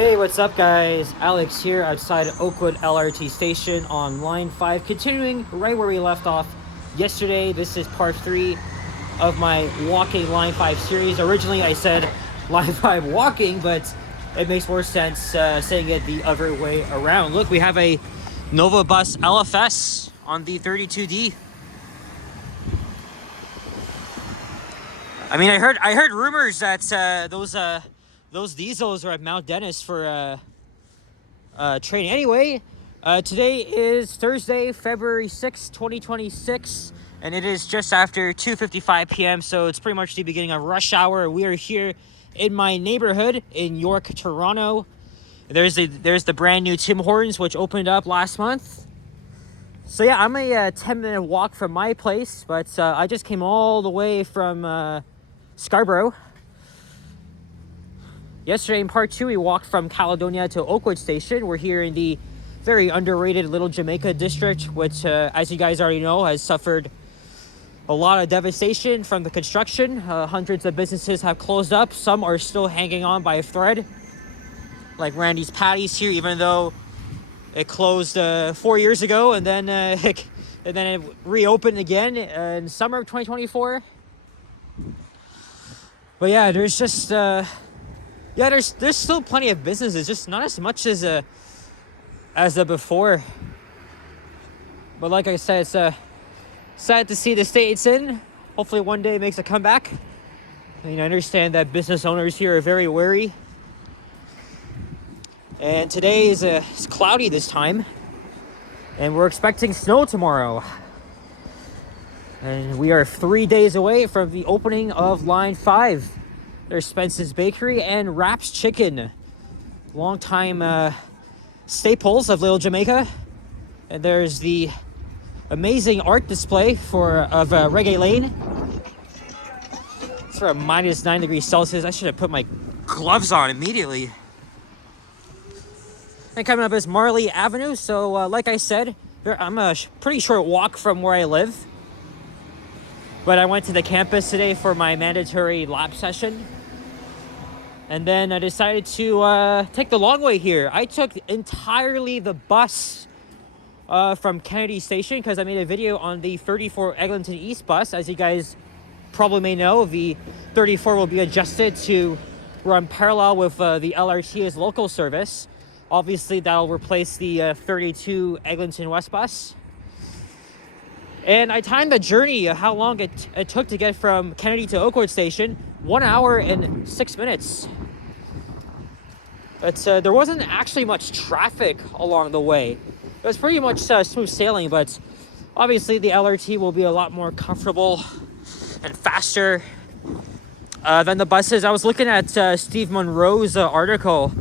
Hey, what's up guys? Alex here outside Oakwood LRT station on line 5, continuing right where we left off yesterday. This is part 3 of my walking line 5 series. Originally I said line 5 walking, but it makes more sense saying it the other way around. Look, we have a Nova Bus LFS on the 32D. I mean, I heard rumors that those diesels are at Mount Dennis for training. Anyway, today is Thursday, February 6th, 2026, and it is just after 2:55 p.m. So it's pretty much the beginning of rush hour. We are here in my neighborhood in York, Toronto. There's the brand new Tim Hortons, which opened up last month. So yeah, I'm a 10-minute walk from my place, but I just came all the way from Scarborough. Yesterday in part 2, we walked from Caledonia to Oakwood Station. We're here in the very underrated Little Jamaica district, which, as you guys already know, has suffered a lot of devastation from the construction. Hundreds of businesses have closed up. Some are still hanging on by a thread, like Randy's Patties here, even though it closed 4 years ago, and then it reopened again in summer of 2024. But yeah, there's just there's still plenty of businesses, just not as much as before. But like I said, it's sad to see the state it's in. Hopefully one day it makes a comeback. I mean, I understand that business owners here are very wary. And today is it's cloudy this time, and we're expecting snow tomorrow. And we are 3 days away from the opening of Line 5. There's Spence's Bakery and Rap's Chicken, longtime staples of Little Jamaica. And there's the amazing art display of Reggae Lane. It's for minus 9 degrees Celsius. I should have put my gloves on immediately. And coming up is Marley Avenue. So like I said, I'm a pretty short walk from where I live. But I went to the campus today for my mandatory lab session. And then I decided to take the long way here. I took entirely the bus from Kennedy Station because I made a video on the 34 Eglinton East bus. As you guys probably may know, the 34 will be adjusted to run parallel with the LRT as local service. Obviously, that'll replace the 32 Eglinton West bus. And I timed the journey, how long it took to get from Kennedy to Oakwood Station, 1 hour and 6 minutes. But there wasn't actually much traffic along the way. It was pretty much smooth sailing, but obviously the LRT will be a lot more comfortable and faster than the buses. I was looking at Steve Monroe's article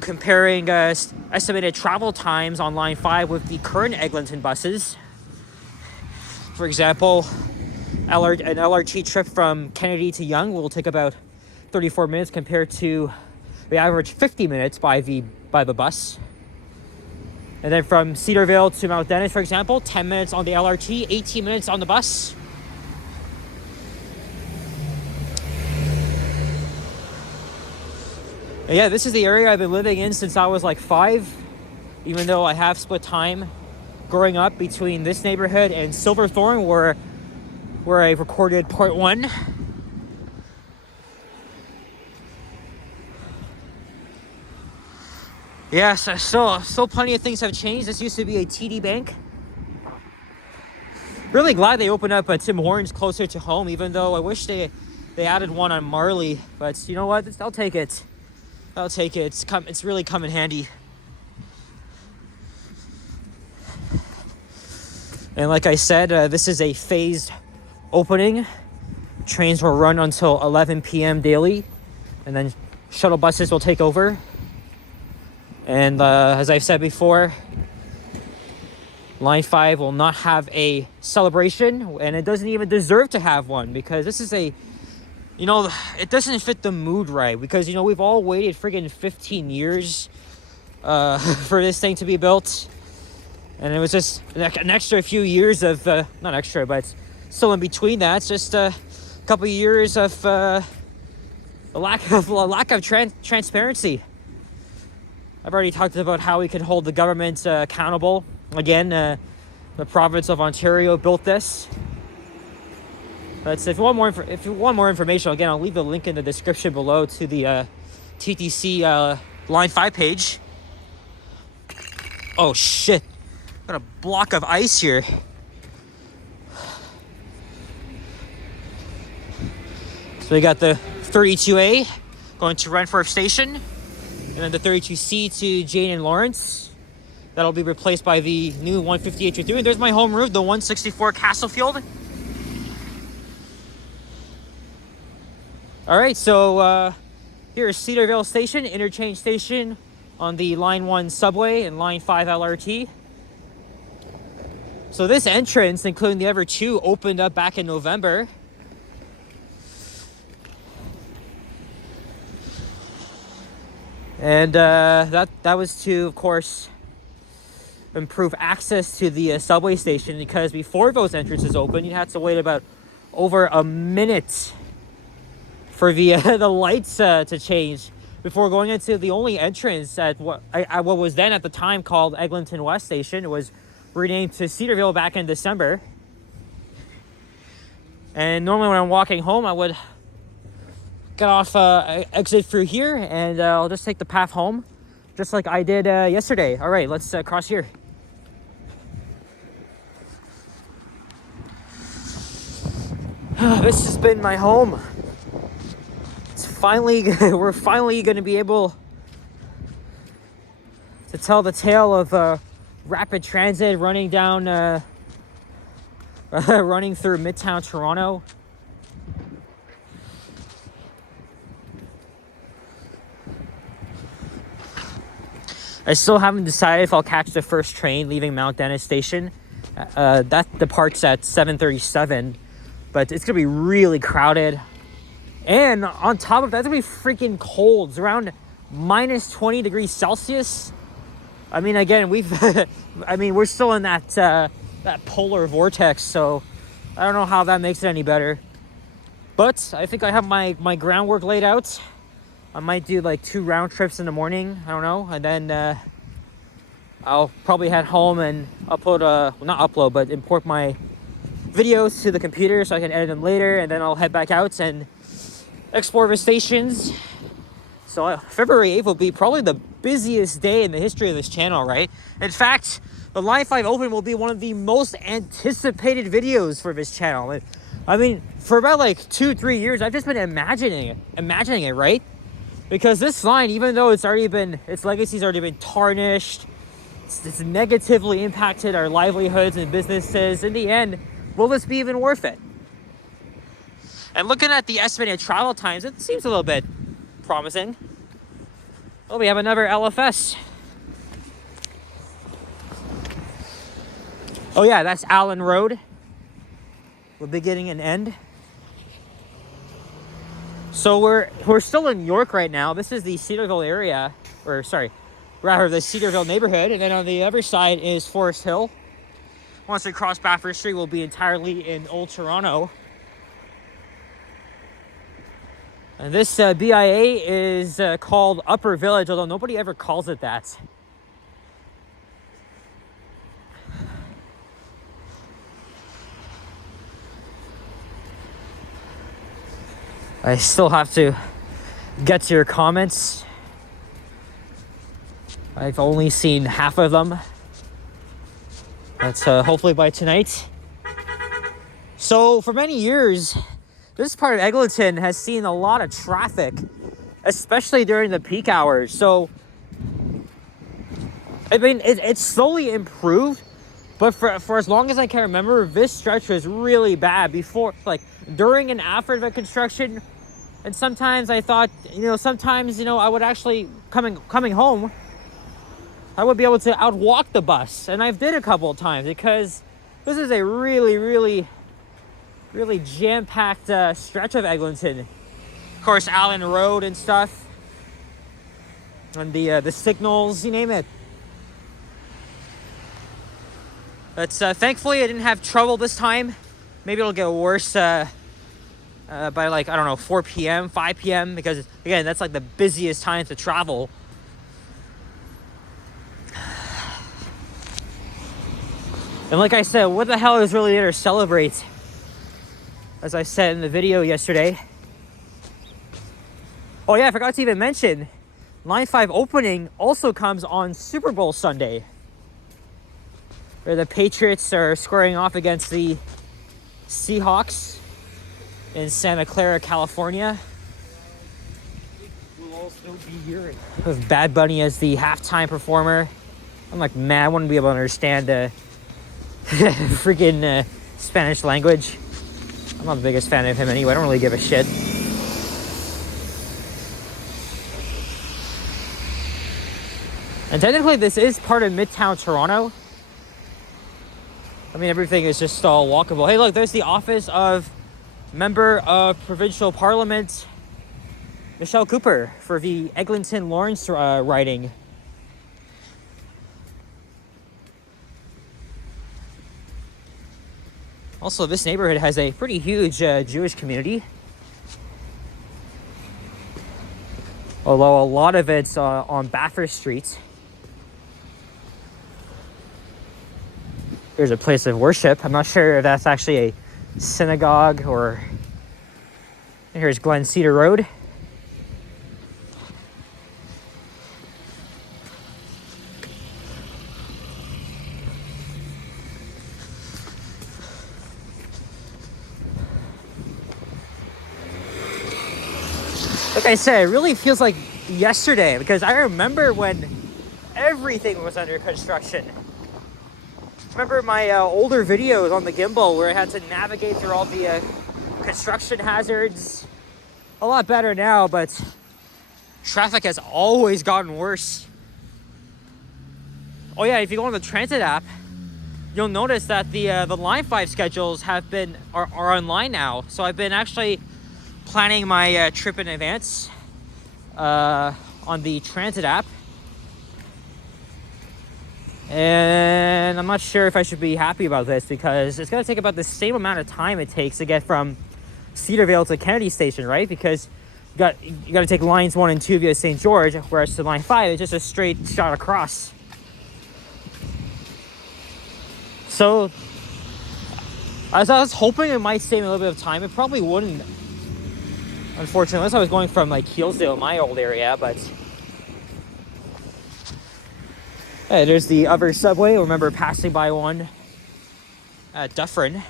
comparing estimated travel times on Line 5 with the current Eglinton buses. For example, an LRT trip from Kennedy to Yonge will take about 34 minutes compared to the average 50 minutes by the bus. And then from Cedarville to Mount Dennis, for example, 10 minutes on the LRT, 18 minutes on the bus. And yeah, this is the area I've been living in since I was like 5, even though I have split time growing up between this neighborhood and Silverthorne, where I recorded part 1. Yeah, so still plenty of things have changed. This used to be a TD Bank. Really glad they opened up a Tim Hortons closer to home, even though I wish they added one on Marley. But you know what? I'll take it. I'll take it. It's really come in handy. And like I said, this is a phased opening. Trains will run until 11 p.m. daily, and then shuttle buses will take over. And as I've said before, Line 5 will not have a celebration, and it doesn't even deserve to have one, because this is it doesn't fit the mood right, because, we've all waited friggin' 15 years for this thing to be built. And it was just an extra few years of, not extra, but still in between that, it's just a couple of years of a lack of transparency. I've already talked about how we could hold the government accountable. Again, the province of Ontario built this. But if you want more information, again, I'll leave the link in the description below to the TTC Line 5 page. Oh shit! Got a block of ice here. So we got the 32A going to Renforth Station, and then the 32C to Jane and Lawrence. That'll be replaced by the new 158 and there's my home route, the 164 Castlefield. All right, so here is Cedarvale Station, interchange station on the Line 1 subway and Line 5 LRT. So this entrance, including the other two, opened up back in November. And that was to, of course, improve access to the subway station, because before those entrances opened, you had to wait about over a minute for the the lights to change before going into the only entrance at what was then at the time called Eglinton West Station. It was renamed to Cedarvale back in December. And normally when I'm walking home, I would get off, exit through here, and I'll just take the path home, just like I did yesterday. All right, let's cross here. This has been my home. It's finally, we're finally going to be able to tell the tale of rapid transit running down, running through Midtown Toronto. I still haven't decided if I'll catch the first train leaving Mount Dennis Station. That departs at 7:37, but it's gonna be really crowded. And on top of that, it's gonna be freaking cold. It's around minus 20 degrees Celsius. I mean, again, we're still in that polar vortex, so I don't know how that makes it any better. But I think I have my groundwork laid out. I might do like 2 round trips in the morning, I don't know, and then I'll probably head home and import my videos to the computer so I can edit them later, and then I'll head back out and explore the stations. So February 8th will be probably the busiest day in the history of this channel, right? In fact, the Line 5 Open will be one of the most anticipated videos for this channel. I mean, for about like 2-3 years, I've just been imagining it, right? Because this line, even though its legacy's already been tarnished, it's negatively impacted our livelihoods and businesses. In the end, will this be even worth it? And looking at the estimated travel times, it seems a little bit promising. Oh, we have another LFS. Oh yeah, that's Allen Road. We're beginning and end. So we're still in York right now. This is the Cedarvale area, the Cedarvale neighborhood, and then on the other side is Forest Hill. Once we cross Bathurst Street, we'll be entirely in Old Toronto. And this BIA is called Upper Village, although nobody ever calls it that. I still have to get to your comments. I've only seen half of them. That's hopefully by tonight. So for many years, this part of Eglinton has seen a lot of traffic, especially during the peak hours. So, I mean, it's slowly improved, but for as long as I can remember, this stretch was really bad before, like during and after the construction. And sometimes I thought, I would actually, coming home, I would be able to outwalk the bus. And I've did a couple of times, because this is a really, really, really jam-packed stretch of Eglinton. Of course, Allen Road and stuff. And the signals, you name it. But thankfully, I didn't have trouble this time. Maybe it'll get worse by 4 p.m., 5 p.m. Because, again, that's like the busiest time to travel. And like I said, what the hell is really there to celebrate? As I said in the video yesterday. Oh yeah, I forgot to even mention, Line 5 opening also comes on Super Bowl Sunday, where the Patriots are squaring off against the Seahawks in Santa Clara, California. We'll also be here with Bad Bunny as the halftime performer. I'm like, man, I wouldn't be able to understand the freaking Spanish language. I'm not the biggest fan of him anyway. I don't really give a shit. And technically, this is part of Midtown Toronto. I mean, everything is just all walkable. Hey, look, there's the office of Member of Provincial Parliament Michelle Cooper for the Eglinton Lawrence riding. Also, this neighborhood has a pretty huge Jewish community. Although a lot of it's on Bathurst Street. There's a place of worship. I'm not sure if that's actually a synagogue or... Here's Glen Cedar Road. Like I said, it really feels like yesterday, because I remember when everything was under construction. Remember my older videos on the gimbal where I had to navigate through all the construction hazards? A lot better now, but traffic has always gotten worse. Oh yeah, if you go on the transit app, you'll notice that the Line 5 schedules are online now. So I've been actually planning my trip in advance on the transit app. And I'm not sure if I should be happy about this, because it's going to take about the same amount of time it takes to get from Cedarvale to Kennedy Station, right? Because you got to take lines 1 and 2 via St. George, whereas to line 5 it's just a straight shot across. So I was hoping it might save me a little bit of time. It probably wouldn't, unfortunately, unless I was going from like Healesville, my old area. But hey, there's the other subway. I remember passing by one at Dufferin.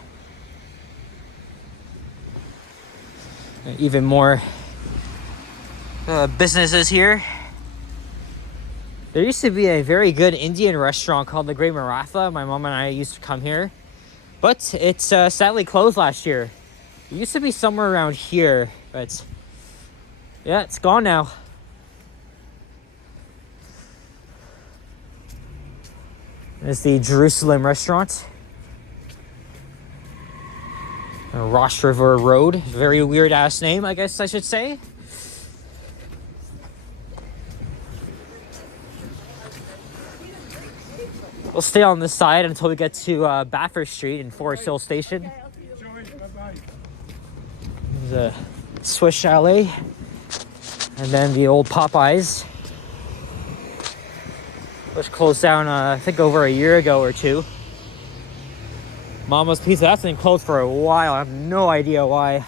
Even more businesses here. There used to be a very good Indian restaurant called the Great Maratha. My mom and I used to come here, but it's sadly closed last year. It used to be somewhere around here, but yeah, it's gone now. There's the Jerusalem restaurant. Ross River Road. Very weird ass name, I guess I should say. We'll stay on this side until we get to Bathurst Street and Forest Hill Station. There's a Swiss Chalet. And then the old Popeyes, which closed down, I think, over a year ago or two. Mama's Pizza, that's been closed for a while. I have no idea why.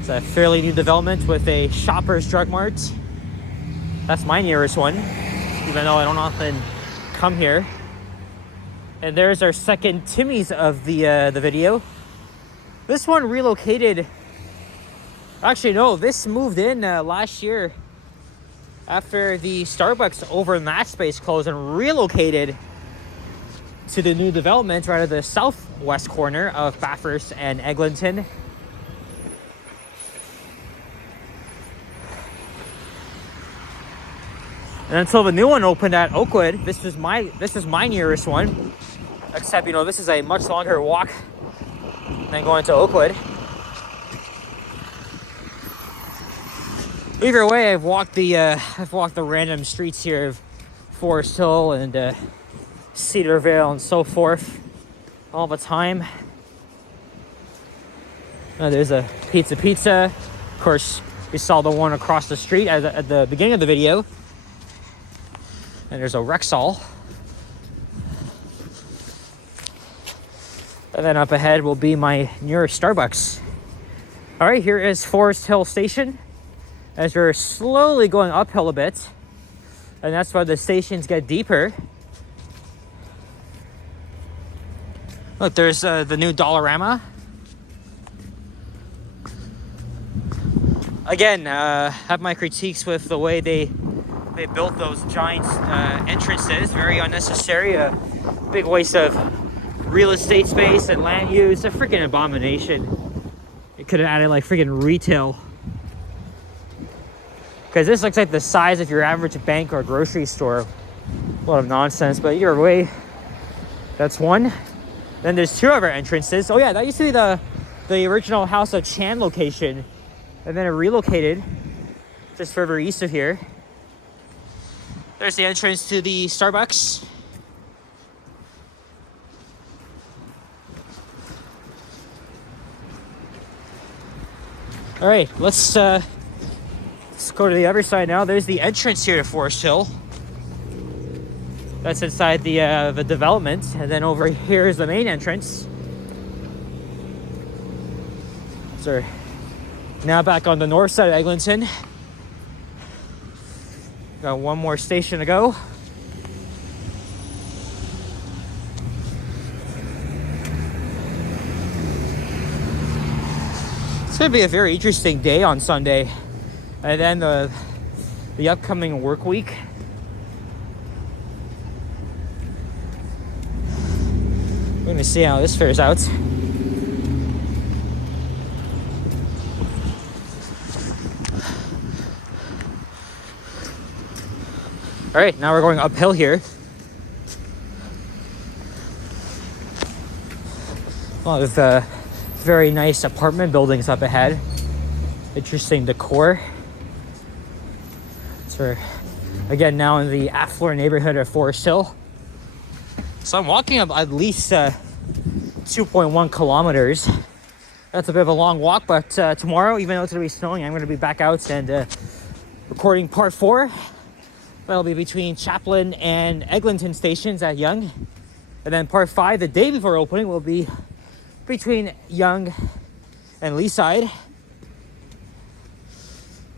It's a fairly new development with a Shoppers Drug Mart. That's my nearest one, even though I don't often come here. And there's our second Timmy's of the video. This one relocated. Actually, no, this moved in last year after the Starbucks over in that space closed and relocated to the new development right at the southwest corner of Bathurst and Eglinton. And until the new one opened at Oakwood, this is my nearest one. Except, you know, this is a much longer walk than going to Oakwood. Either way, I've walked the random streets here of Forest Hill and Cedarvale and so forth all the time. There's a Pizza. Of course, we saw the one across the street at the beginning of the video. And there's a Rexall. And then up ahead will be my nearest Starbucks. All right, here is Forest Hill Station. As we're slowly going uphill a bit. And that's why the stations get deeper. Look, there's the new Dollarama. Again, have my critiques with the way they built those giant entrances. Very unnecessary. A big waste of real estate space and land use. A freaking abomination. It could have added like freaking retail. Because this looks like the size of your average bank or grocery store. A lot of nonsense, but either way, that's one. Then there's two other entrances. Oh yeah, that used to be the original House of Chan location. And then it relocated just further east of here. There's the entrance to the Starbucks. All right, let's go to the other side now. There's the entrance here to Forest Hill. That's inside the development, and then over here is the main entrance. So now back on the north side of Eglinton. Got one more station to go. It's gonna be a very interesting day on Sunday, and then the upcoming work week. We're gonna see how this fares out. All right, now we're going uphill here. A lot of very nice apartment buildings up ahead. Interesting decor. So we're, again, now in the affluent neighborhood of Forest Hill. So I'm walking up at least 2.1 kilometers. That's a bit of a long walk, but tomorrow, even though it's going to be snowing, I'm going to be back out and recording part 4. That'll be between Chaplin and Eglinton stations at Yonge. And then part 5, the day before opening, will be between Yonge and Leaside.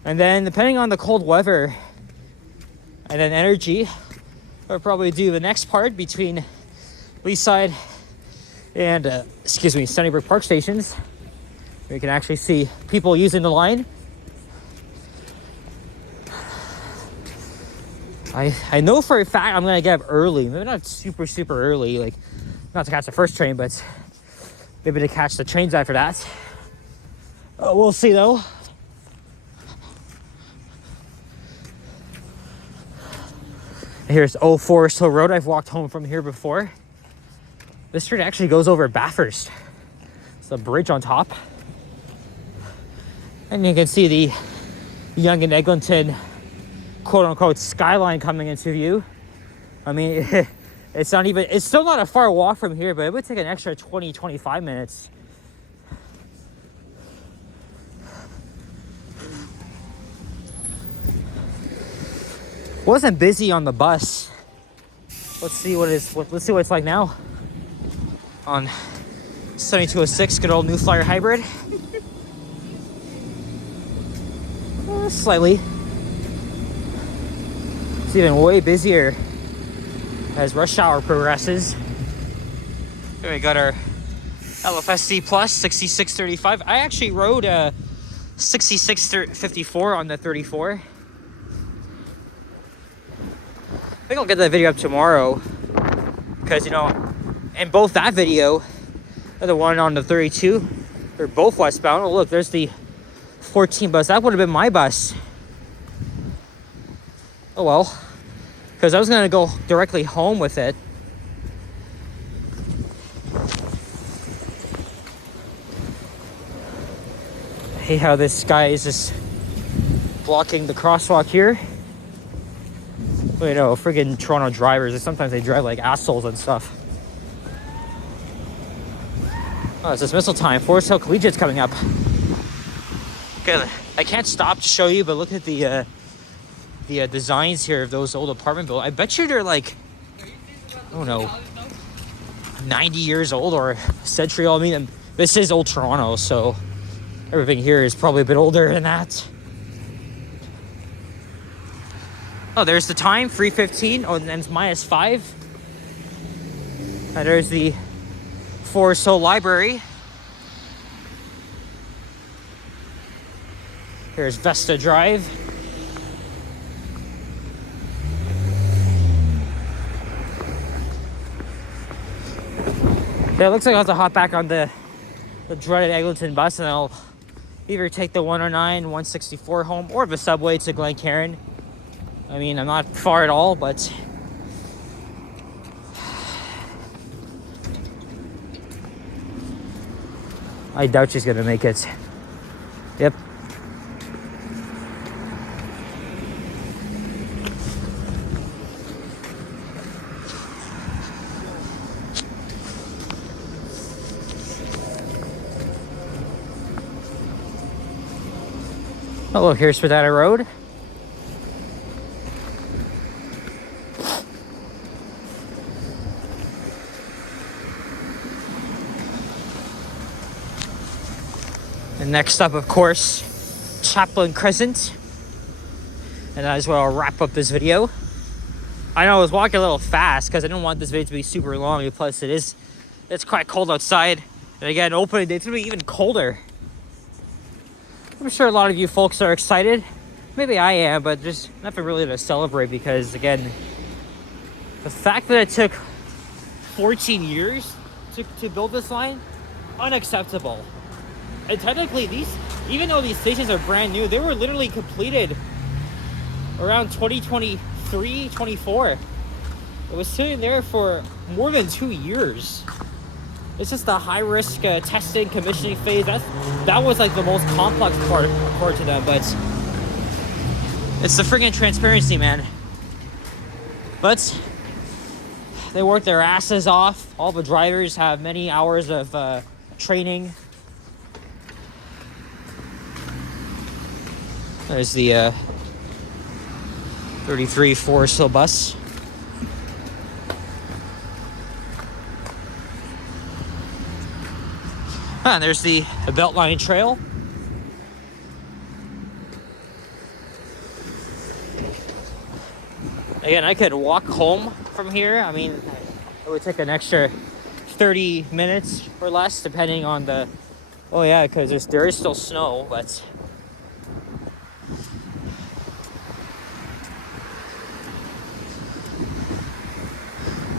And then, depending on the cold weather and then energy, I'll probably do the next part between Leaside and, Sunnybrook Park stations. You can actually see people using the line. I know for a fact I'm going to get up early. Maybe not super early, like not to catch the first train, but maybe to catch the trains after that. We'll see though. Here's Old Forest Hill Road. I've walked home from here before. This street actually goes over Bathurst. It's a bridge on top. And you can see the Yonge and Eglinton quote-unquote skyline coming into view. I mean, it's still not a far walk from here, but it would take an extra 20-25 minutes. Wasn't busy on the bus. Let's see what it's like now on 7206, good old New Flyer hybrid. Slightly. It's even way busier as rush hour progresses. Here we got our LFSC Plus 6635. I actually rode a 6654 on the 34. I think I'll get that video up tomorrow because, in both that video and the one on the 32, they're both westbound. Oh, look, there's the 14 bus. That would have been my bus. Oh well, because I was going to go directly home with it. I hate how this guy is just blocking the crosswalk here. Friggin' Toronto drivers, sometimes they drive like assholes and stuff. Oh, it's dismissal time. Forest Hill Collegiate's coming up. Okay, I can't stop to show you, but look at the the designs here of those old apartment buildings. I bet you they're like, I don't know, 90 years old or a century old. I mean, this is old Toronto, so everything here is probably a bit older than that. Oh, there's the time, 3:15. Oh, and then it's -5. And there's the Forest Hill Library. Here's Vesta Drive. Yeah, it looks like I'll have to hop back on the dreaded Eglinton bus, and I'll either take the 109, 164 home, or the subway to Glencairn. I mean, I'm not far at all, but I doubt she's gonna make it. Yep. Oh, look, here's Spadina Road. And next up, of course, Chaplin Crescent. And that is where I'll wrap up this video. I know I was walking a little fast because I didn't want this video to be super long. Plus, it's quite cold outside. And again, opening day, it's gonna be even colder. I'm sure a lot of you folks are excited. Maybe I am, but there's nothing really to celebrate because, again, the fact that it took 14 years to build this line, unacceptable. And technically, even though these stations are brand new, they were literally completed around 2023, 24. It was sitting there for more than 2 years. It's just the high-risk testing, commissioning phase. That was like the most complex part to them, but it's the friggin' transparency, man. But they work their asses off. All the drivers have many hours of training. There's the 33 Forest Hill bus. And there's the Beltline Trail. Again, I could walk home from here. I mean, it would take an extra 30 minutes or less, depending on the... Oh yeah, because there is still snow, but...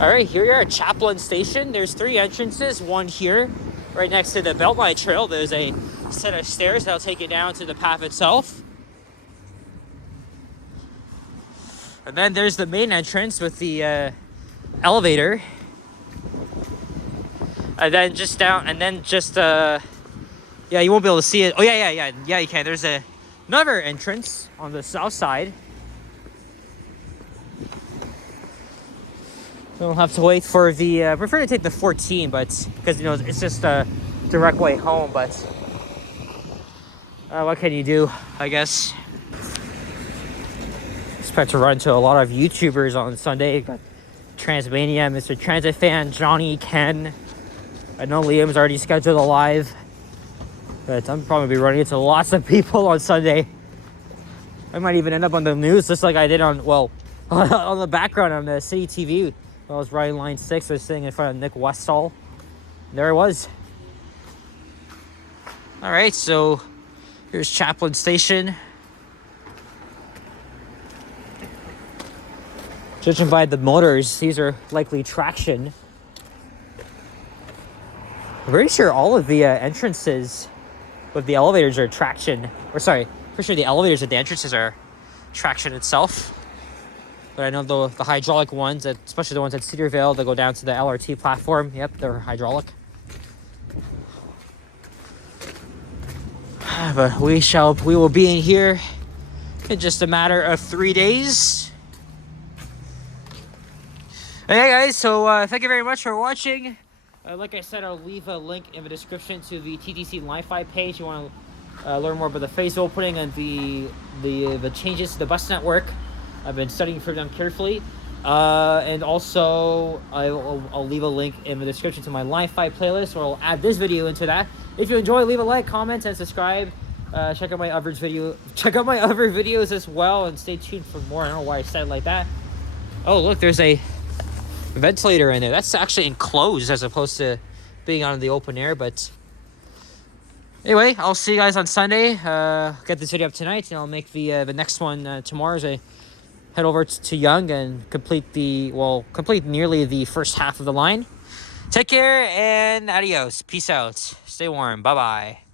Alright, here we are at Chaplin Station. There's 3 entrances, one here. Right next to the Beltline Trail, there's a set of stairs that'll take you down to the path itself. And then there's the main entrance with the elevator. And then just down, and then just, yeah, you won't be able to see it. Oh, yeah, you can. There's another entrance on the south side. We'll have to wait for the, I prefer to take the 14, but, because, you know, it's just a direct way home, but, what can you do, I guess. Expect to run to a lot of YouTubers on Sunday. Got Transmania, Mr. Transit Fan, Johnny, Ken. I know Liam's already scheduled a live, but I'm probably be running into lots of people on Sunday. I might even end up on the news, just like I did on, well, on the background on the City TV. I was riding line 6, I was sitting in front of Nick Westall. There I was. Alright, so here's Chaplin Station. Judging by the motors, these are likely traction. I'm pretty sure all of the entrances with the elevators are traction. Or sorry, pretty sure the elevators at the entrances are traction itself. But I know the hydraulic ones, especially the ones at Cedarvale, that go down to the LRT platform. Yep, they're hydraulic. But we will be in here in just a matter of 3 days. Hey guys, so thank you very much for watching. Like I said, I'll leave a link in the description to the TTC Li-Fi page. You want to learn more about the phase opening and the changes to the bus network. I've been studying for them carefully. And also, I'll leave a link in the description to my Li-Fi playlist, or I'll add this video into that. If you enjoy, leave a like, comment, and subscribe. Check out my other videos as well, and stay tuned for more. I don't know why I said it like that. Oh, look, there's a ventilator in there. That's actually enclosed as opposed to being out in the open air. But anyway, I'll see you guys on Sunday. Get this video up tonight, and I'll make the next one tomorrow as I head over to Yonge and complete nearly the first half of the line. Take care and adios. Peace out. Stay warm. Bye-bye.